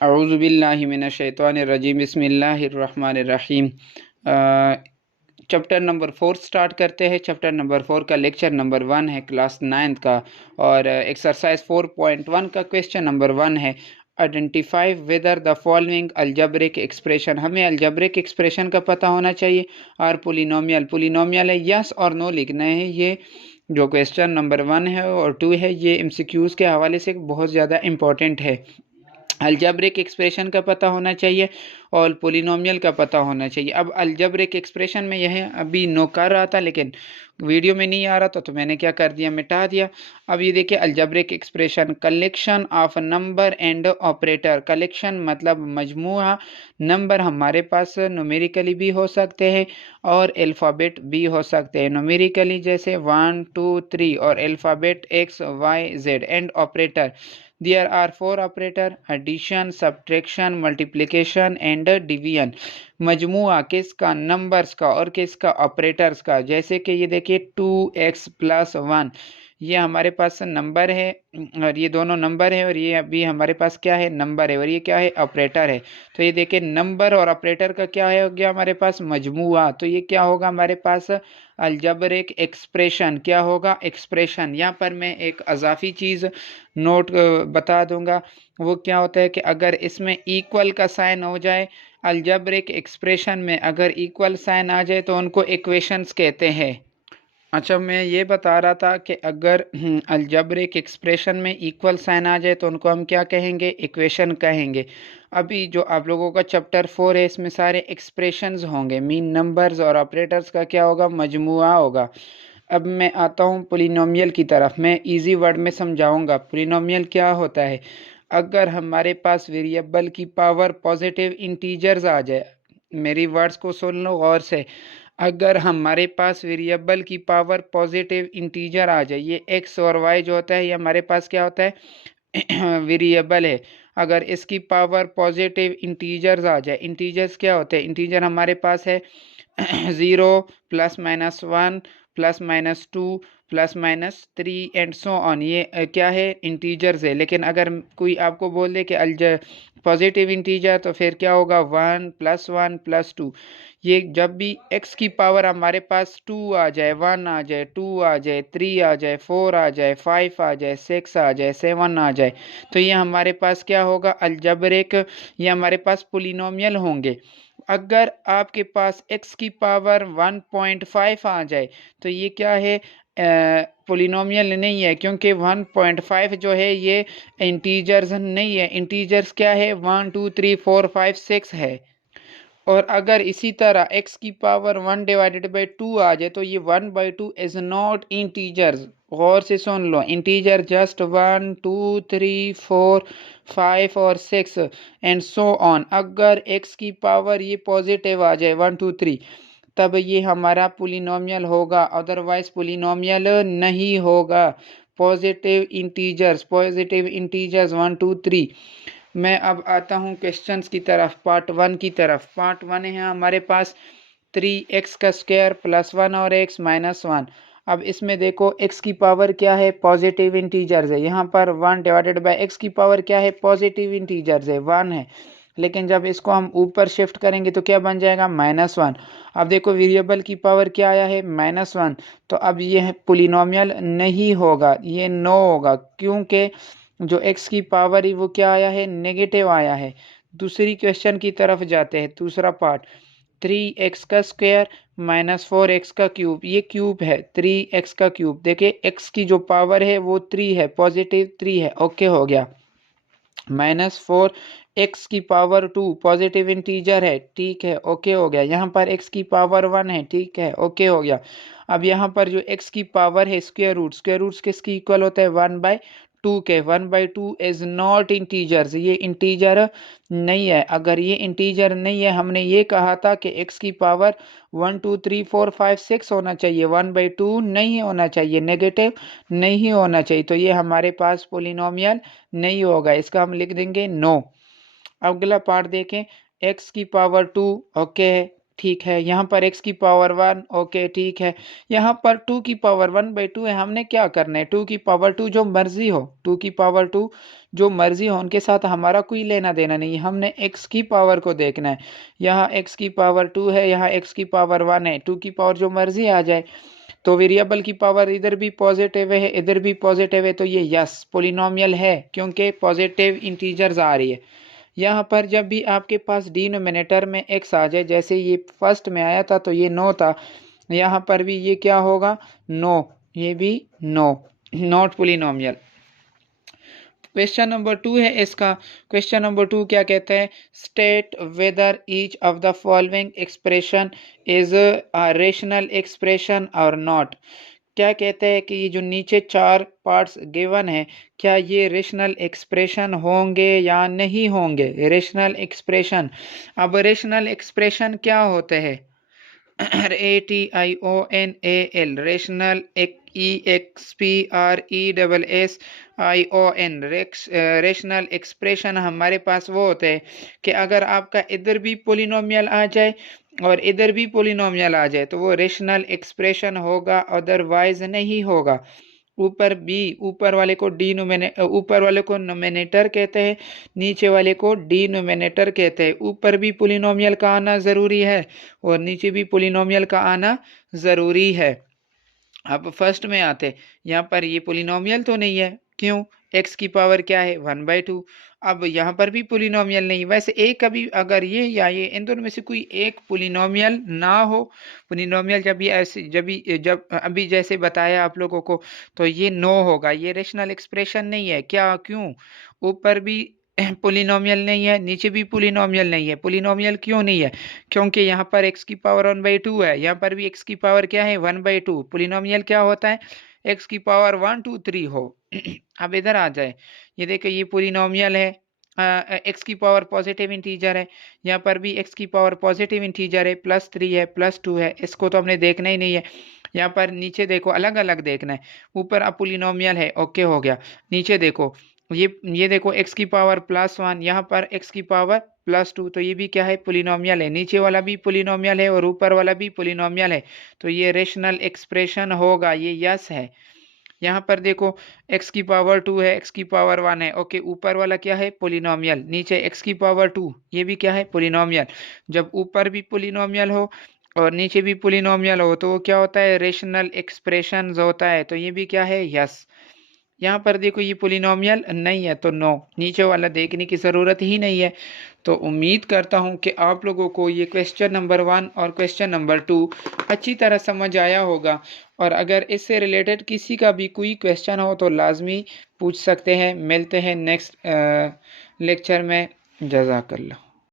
अऊज़ु बिल्लाहि मिनश शैतानिर रजीम बिस्मिल्लाहिर रहमानिर रहीम। Chapter number 4 start करते हैं। चैप्टर नंबर 4 का लेक्चर नंबर 1 है क्लास 9th का, और एक्सरसाइज 4.1 का क्वेश्चन नंबर 1 है identify whether the following algebraic expression. हमें अलजब्रिक एक्सप्रेशन का पता होना चाहिए। और पोलिनोमियल है, यस और नो लिखना है। ये जो क्वेश्चन नंबर 1 है और 2 है, ये एमसीक्यूज़ के हवाले से बहुत ज़्यादा इम्पोर्टेंट है। अलजब्रिक एक्सप्रेशन का पता होना चाहिए और पोलिनोमियल का पता होना चाहिए। अब अलजब्रिक एक्सप्रेशन में यह अभी नो कर रहा था, लेकिन वीडियो में नहीं आ रहा था तो मैंने क्या कर दिया, मिटा दिया। अब ये देखिए, algebraic expression collection of number and operator. Collection मतलब मजमूआ, नंबर हमारे पास न्यूमेरिकली भी हो सकते हैं और अल्फ़ाबेट भी हो सकते हैं। न्यूमेरिकली जैसे 1 2 3 और alphabet X Y Z. And operator, there are 4 operator: addition, subtraction, multiplication and division। मजमुआ किसका, नंबर्स का और किसका, ऑपरेटर्स का। जैसे कि ये देखिए 2x + 1, ये हमारे पास नंबर है और ये दोनों नंबर है, और ये अभी हमारे पास क्या है, नंबर है, और ये क्या है, ऑपरेटर है। तो ये देखिए नंबर और ऑपरेटर का क्या है, हो गया हमारे पास मजमुआ। तो ये क्या होगा हमारे पास, अलजब्रिक एक्सप्रेशन। क्या होगा, एक्सप्रेशन। यहाँ पर मैं एक अजाफी चीज़ नोट बता दूंगा। वो क्या होता है कि अगर इसमें इक्वल का साइन हो जाए, अलजब्रिक एक्सप्रेशन में अगर इक्वल साइन आ जाए तो उनको इक्वेशंस कहते हैं। अच्छा, मैं ये बता रहा था कि अगर अलजब्रिक एक्सप्रेशन में इक्वल साइन आ जाए तो उनको हम क्या कहेंगे, इक्वेशन कहेंगे। अभी जो आप लोगों का चैप्टर 4 है, इसमें सारे एक्सप्रेशंस होंगे, मीन नंबर्स और ऑपरेटर्स का क्या होगा, मजमुआ होगा। अब मैं आता हूँ पोलिनोमियल की तरफ। मैं इजी वर्ड में समझाऊंगा पोलिनोमियल क्या होता है। अगर हमारे पास वेरिएबल की पावर पॉजिटिव इंटीजर्स आ जाए, मेरी वर्ड्स को सुन लो गौर से। अगर हमारे पास वेरिएबल की पावर पॉजिटिव इंटीजर आ जाए, ये एक्स और वाई जो होता है, ये हमारे पास क्या होता है, वेरिएबल है। अगर इसकी पावर पॉजिटिव इंटीजर्स आ जाए, इंटीजर्स क्या होते हैं, इंटीजर हमारे पास है 0 +-1 +-2 +-3 एंड सो ऑन। ये क्या है, इंटीजर्स है। लेकिन अगर कोई आपको बोल दे कि पॉजिटिव इंटीजर, तो फिर क्या होगा, 1 +1 +2। ये जब भी x की पावर हमारे पास 2 आ जाए, 1 आ जाए, 2 आ जाए, 3 आ जाए, 4 आ जाए, 5 आ जाए, 6 आ जाए, 7 आ जाए, तो ये हमारे पास क्या होगा, अलजब्रिक, ये हमारे पास पोलिनोमियल होंगे। अगर आपके पास x की पावर 1.5 आ जाए तो ये क्या है, पोलिनोमियल नहीं है, क्योंकि 1.5 जो है ये इंटीजर्स नहीं है। इंटीजर्स क्या है, 1 2 3 4 5 6 है। और अगर इसी तरह x की पावर 1/2 आ जाए तो ये 1/2 इज नॉट इंटीजर्स। गौर से सुन लो, इंटीजर जस्ट 1 2 3 4 5 और 6 एंड सो ऑन। अगर x की पावर ये पॉजिटिव आ जाए 1 2 3, तब ये हमारा पोलिनोमियल होगा, अदरवाइज पोलिनोमियल नहीं होगा। Positive integers 1 2 3। मैं अब आता हूँ क्वेश्चंस की तरफ, पार्ट 1 की तरफ। पार्ट 1 है हमारे पास 3x² + 1 और x - 1। अब इसमें देखो x की पावर क्या है, पॉजिटिव इंटीजर्स है। यहाँ पर 1/x की पावर क्या है, पॉजिटिव इंटीजर्स है, 1 है। लेकिन जब इसको हम ऊपर शिफ्ट करेंगे तो क्या बन जाएगा, -1। अब देखो वेरिएबल की पावर क्या आया है, -1। तो अब ये पोलिनोमियल नहीं होगा, ये नो होगा, क्योंकि जो x की पावर है वो क्या आया है, नेगेटिव आया है। दूसरी क्वेश्चन की तरफ जाते हैं, दूसरा पार्ट। 3x² - 4x³, ये क्यूब है, 3x³। देखिए x की जो पावर है वो 3 है, पॉजिटिव 3 है, ओके हो गया। -4 x की पावर 2 पॉजिटिव इंटीजर है, ठीक है, ओके हो गया। यहाँ पर x की पावर 1 है, ठीक है, ओके हो गया। अब यहाँ पर जो x की पावर है, स्क्वायर रूट्स किसकी इक्वल होता है, 1/2 के। 1/2 इज नॉट इंटीजर्स, ये इंटीजर नहीं है। अगर ये इंटीजर नहीं है, हमने ये कहा था कि x की पावर 1 2 3 4 5 6 होना चाहिए, 1/2 नहीं होना चाहिए, नेगेटिव नहीं होना चाहिए। तो ये हमारे पास पोलिनोमियल नहीं होगा, इसका हम लिख देंगे नो। अगला पार्ट देखें, x की पावर 2 ओके है, ठीक है। यहाँ पर x की पावर 1, ओके ठीक है। यहाँ पर 2 की पावर 1/2 है, हमने क्या करना है, 2 की पावर 2 जो मर्जी हो, 2 की पावर 2 जो मर्जी हो, उनके साथ हमारा कोई लेना देना नहीं है, हमने x की पावर को देखना है। यहाँ x की पावर 2 है, यहाँ x की पावर 1 है, 2 की पावर जो मर्जी आ जाए। तो वेरिएबल की पावर इधर भी पॉजिटिव है, इधर भी पॉजिटिव है, तो ये यस पोलिनोमियल है, क्योंकि पॉजिटिव इंटीजर्स आ रही है। यहाँ पर जब भी आपके पास डिनोमिनेटर में x आ जाए, जैसे ये फर्स्ट में आया था तो ये 9 था, यहाँ पर भी ये क्या होगा, 9, ये भी 9, नॉट पोलिनोमियल। क्वेश्चन नंबर 2 है इसका। क्वेश्चन नंबर 2 क्या कहते हैं, state whether each of the following expression is a rational expression और नॉट। क्या कहते हैं कि ये जो नीचे 4 पार्ट्स गिवन है, क्या ये रेशनल एक्सप्रेशन होंगे या नहीं होंगे। रेशनल एक्सप्रेशन, अब रेशनल एक्सप्रेशन क्या होते हैं, RATIONAL, rational, EXPRESSION, rational expression हमारे पास वो होते हैं कि अगर आपका इधर भी पोलिनोमियल आ जाए और इधर भी पोलिनोमियल आ जाए तो वो रेशनल एक्सप्रेशन होगा, अदरवाइज नहीं होगा। ऊपर वाले को ऊपर वाले को नोमिनेटर कहते हैं, नीचे वाले को डिनोमिनेटर कहते हैं। ऊपर भी पोलिनोमियल का आना ज़रूरी है और नीचे भी पोलिनोमियल का आना ज़रूरी है। अब फर्स्ट में आते, यहाँ पर ये पोलिनोमियल तो नहीं है, क्यों, x की पावर क्या है 1/2। अब यहाँ पर भी पोलिनोमियल नहीं, वैसे एक कभी अगर ये या ये इन दोनों में से कोई एक पोलिनोमियल ना हो, पोलिनोमियल जब अभी जैसे बताया आप लोगों को, तो ये नो होगा, ये रेशनल एक्सप्रेशन नहीं है। क्या, क्यों, ऊपर भी पोलिनोमियल नहीं है, नीचे भी पोलिनोमियल नहीं है। पोलिनोमियल क्यों नहीं है, क्योंकि यहाँ पर x की पावर 1/2 है, यहाँ पर भी x की पावर क्या है 1/2। पोलिनोमियल क्या होता है, x की पावर 1 2 3 हो। अब इधर आ जाए, ये देखिए ये पोलिनोमियल है, x की पावर पॉजिटिव इंटीजर है, यहाँ पर भी x की पावर पॉजिटिव इंटीजर है, +3 है, +2 है, इसको तो हमने देखना ही नहीं है। यहाँ पर नीचे देखो, अलग अलग देखना है, ऊपर अब पोलिनोमियल है, ओके हो गया। नीचे देखो, ये देखो x की पावर +1, यहाँ पर x की पावर +2, तो ये भी क्या है, पोलिनोमियल है। नीचे वाला भी पोलिनोमियल है और ऊपर वाला भी पोलिनोमियल है, तो ये रेशनल एक्सप्रेशन होगा, ये यस है। यहाँ पर देखो x की पावर 2 है, x की पावर 1 है, ओके, ऊपर वाला क्या है, पोलिनोमियल। नीचे x की पावर 2, ये भी क्या है, पोलिनोमियल। जब ऊपर भी पोलिनोमियल हो और नीचे भी पोलिनोमियल हो तो वो क्या होता है, रेशनल एक्सप्रेशन होता है, तो ये भी क्या है, यस। यहाँ पर देखो ये पोलिनोमियल नहीं है, तो नो, नीचे वाला देखने की ज़रूरत ही नहीं है। तो उम्मीद करता हूँ कि आप लोगों को ये क्वेश्चन नंबर 1 और क्वेश्चन नंबर 2 अच्छी तरह समझ आया होगा। और अगर इससे रिलेटेड किसी का भी कोई क्वेश्चन हो तो लाजमी पूछ सकते हैं। मिलते हैं नेक्स्ट लेक्चर में। जज़ाकल्लाह।